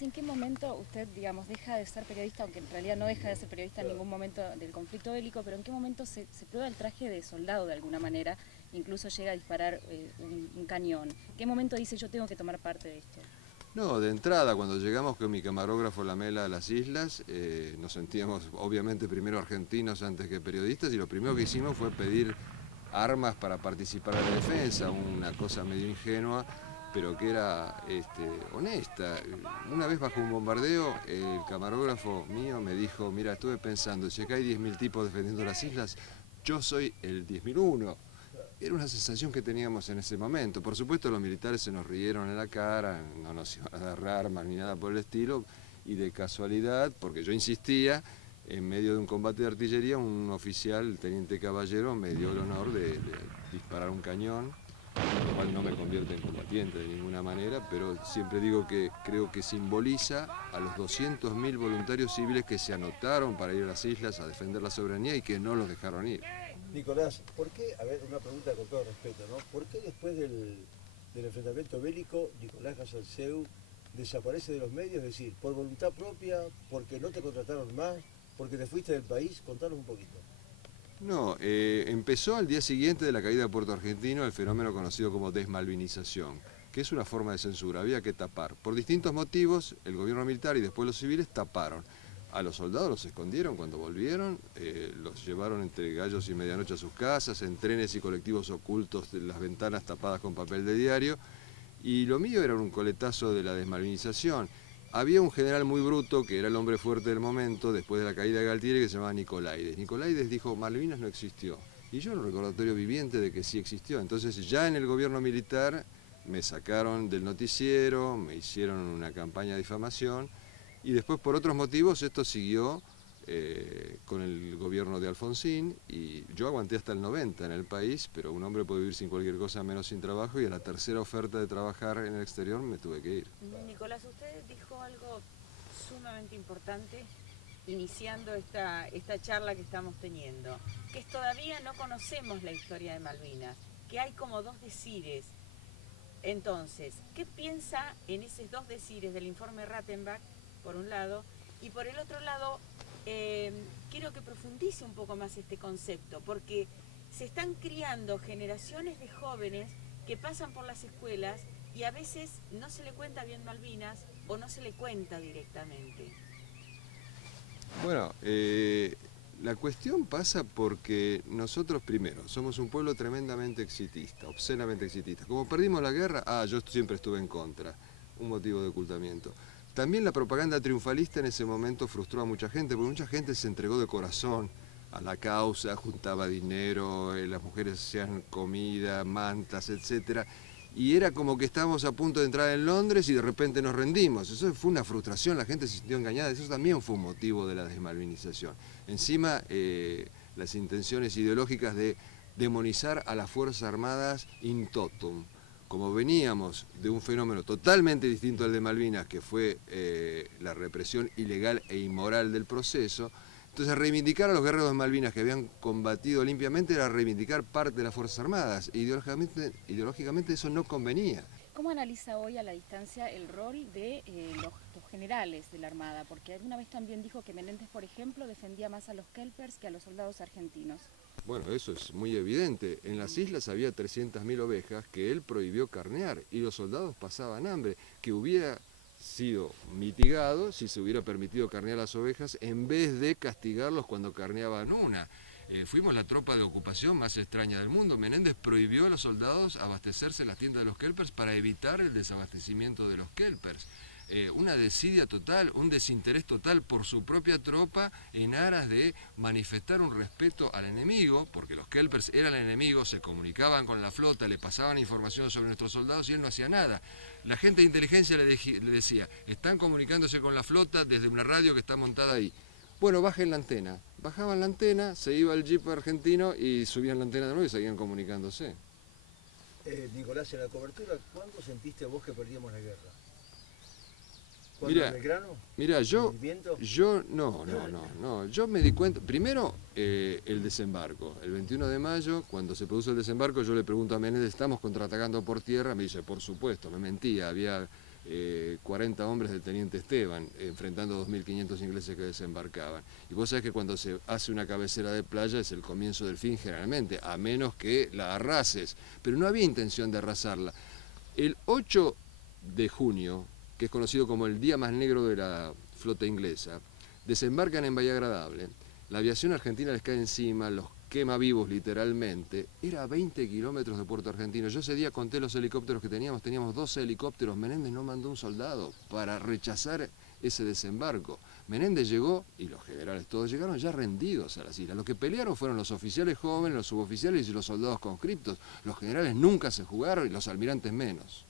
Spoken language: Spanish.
¿En qué momento usted, digamos, deja de ser periodista, aunque en realidad no deja de ser periodista en ningún momento del conflicto bélico, pero en qué momento se prueba el traje de soldado de alguna manera, incluso llega a disparar un cañón? ¿En qué momento dice yo tengo que tomar parte de esto? No, de entrada, cuando llegamos con mi camarógrafo Lamela a las islas, nos sentíamos obviamente primero argentinos antes que periodistas y lo primero que hicimos fue pedir armas para participar en la defensa, una cosa medio ingenua, pero que era honesta. Una vez bajo un bombardeo, el camarógrafo mío me dijo, mira, estuve pensando, si acá hay 10.000 tipos defendiendo las islas, yo soy el 10.001. Era una sensación que teníamos en ese momento. Por supuesto los militares se nos rieron en la cara, no nos iban a dar armas ni nada por el estilo, y de casualidad, porque yo insistía, en medio de un combate de artillería, un oficial, el teniente Caballero, me dio el honor de disparar un cañón, lo cual no me convierte en combatiente de ninguna manera, pero siempre digo que creo que simboliza a los 200.000 voluntarios civiles que se anotaron para ir a las islas a defender la soberanía y que no los dejaron ir. Nicolás, ¿por qué, a ver, una pregunta con todo respeto, ¿no? ¿Por qué después del enfrentamiento bélico, Nicolás Gazanseu desaparece de los medios? Es decir, ¿por voluntad propia, porque no te contrataron más, porque te fuiste del país? Contanos un poquito. No, empezó al día siguiente de la caída de Puerto Argentino el fenómeno conocido como desmalvinización, que es una forma de censura, había que tapar. Por distintos motivos, el gobierno militar y después los civiles taparon. A los soldados los escondieron cuando volvieron, los llevaron entre gallos y medianoche a sus casas, en trenes y colectivos ocultos de las ventanas tapadas con papel de diario, y lo mío era un coletazo de la desmalvinización. Había un general muy bruto, que era el hombre fuerte del momento, después de la caída de Galtieri, que se llamaba Nicolaides. Nicolaides dijo, Malvinas no existió. Y yo era un recordatorio viviente de que sí existió. Entonces ya en el gobierno militar me sacaron del noticiero, me hicieron una campaña de difamación, y después por otros motivos esto siguió con el gobierno de Alfonsín, y yo aguanté hasta el 90 en el país, pero un hombre puede vivir sin cualquier cosa menos sin trabajo, y a la tercera oferta de trabajar en el exterior me tuve que ir. Nicolás, usted dijo algo sumamente importante iniciando esta charla que estamos teniendo, que es todavía no conocemos la historia de Malvinas, que hay como dos decires. Entonces, ¿qué piensa en esos dos decires del informe Rattenbach, por un lado, y por el otro lado, quiero que profundice un poco más este concepto, porque se están criando generaciones de jóvenes que pasan por las escuelas y a veces no se le cuenta bien Malvinas o no se le cuenta directamente? Bueno, la cuestión pasa porque nosotros primero somos un pueblo tremendamente exitista, obscenamente exitista. Como perdimos la guerra, yo siempre estuve en contra, un motivo de ocultamiento. También la propaganda triunfalista en ese momento frustró a mucha gente, porque mucha gente se entregó de corazón a la causa, juntaba dinero, las mujeres hacían comida, mantas, etc. Y era como que estábamos a punto de entrar en Londres y de repente nos rendimos. Eso fue una frustración, la gente se sintió engañada, eso también fue un motivo de la desmalvinización. Encima, las intenciones ideológicas de demonizar a las Fuerzas Armadas in totum. Como veníamos de un fenómeno totalmente distinto al de Malvinas, que fue la represión ilegal e inmoral del proceso, entonces reivindicar a los guerreros de Malvinas que habían combatido limpiamente era reivindicar parte de las Fuerzas Armadas. Ideológicamente eso no convenía. ¿Cómo analiza hoy a la distancia el rol de los generales de la Armada? Porque alguna vez también dijo que Menéndez, por ejemplo, defendía más a los kelpers que a los soldados argentinos. Bueno, eso es muy evidente. En las islas había 300.000 ovejas que él prohibió carnear y los soldados pasaban hambre, que hubiera sido mitigado si se hubiera permitido carnear las ovejas en vez de castigarlos cuando carneaban una. Fuimos la tropa de ocupación más extraña del mundo. Menéndez prohibió a los soldados abastecerse en las tiendas de los kelpers para evitar el desabastecimiento de los kelpers. Una desidia total, un desinterés total por su propia tropa en aras de manifestar un respeto al enemigo, porque los kelpers eran el enemigo, se comunicaban con la flota, le pasaban información sobre nuestros soldados y él no hacía nada. La gente de inteligencia le decía, están comunicándose con la flota desde una radio que está montada ahí. Bueno, bajen la antena. Bajaban la antena, se iba el jeep argentino y subían la antena de nuevo y seguían comunicándose. Nicolás, en la cobertura, ¿cuándo sentiste vos que perdíamos la guerra? Mira, yo me di cuenta, primero el desembarco, el 21 de mayo, cuando se produjo el desembarco, yo le pregunto a Menéndez, ¿estamos contraatacando por tierra? Me dice, por supuesto, me mentía, había 40 hombres del teniente Esteban, enfrentando 2.500 ingleses que desembarcaban. Y vos sabés que cuando se hace una cabecera de playa es el comienzo del fin generalmente, a menos que la arrases, pero no había intención de arrasarla. El 8 de junio, que es conocido como el día más negro de la flota inglesa, desembarcan en Bahía Agradable, la aviación argentina les cae encima, los quema vivos literalmente, era a 20 kilómetros de Puerto Argentino. Yo ese día conté los helicópteros que teníamos 12 helicópteros, Menéndez no mandó un soldado para rechazar ese desembarco. Menéndez llegó, y los generales todos llegaron ya rendidos a las islas. Los que pelearon fueron los oficiales jóvenes, los suboficiales y los soldados conscriptos. Los generales nunca se jugaron y los almirantes menos.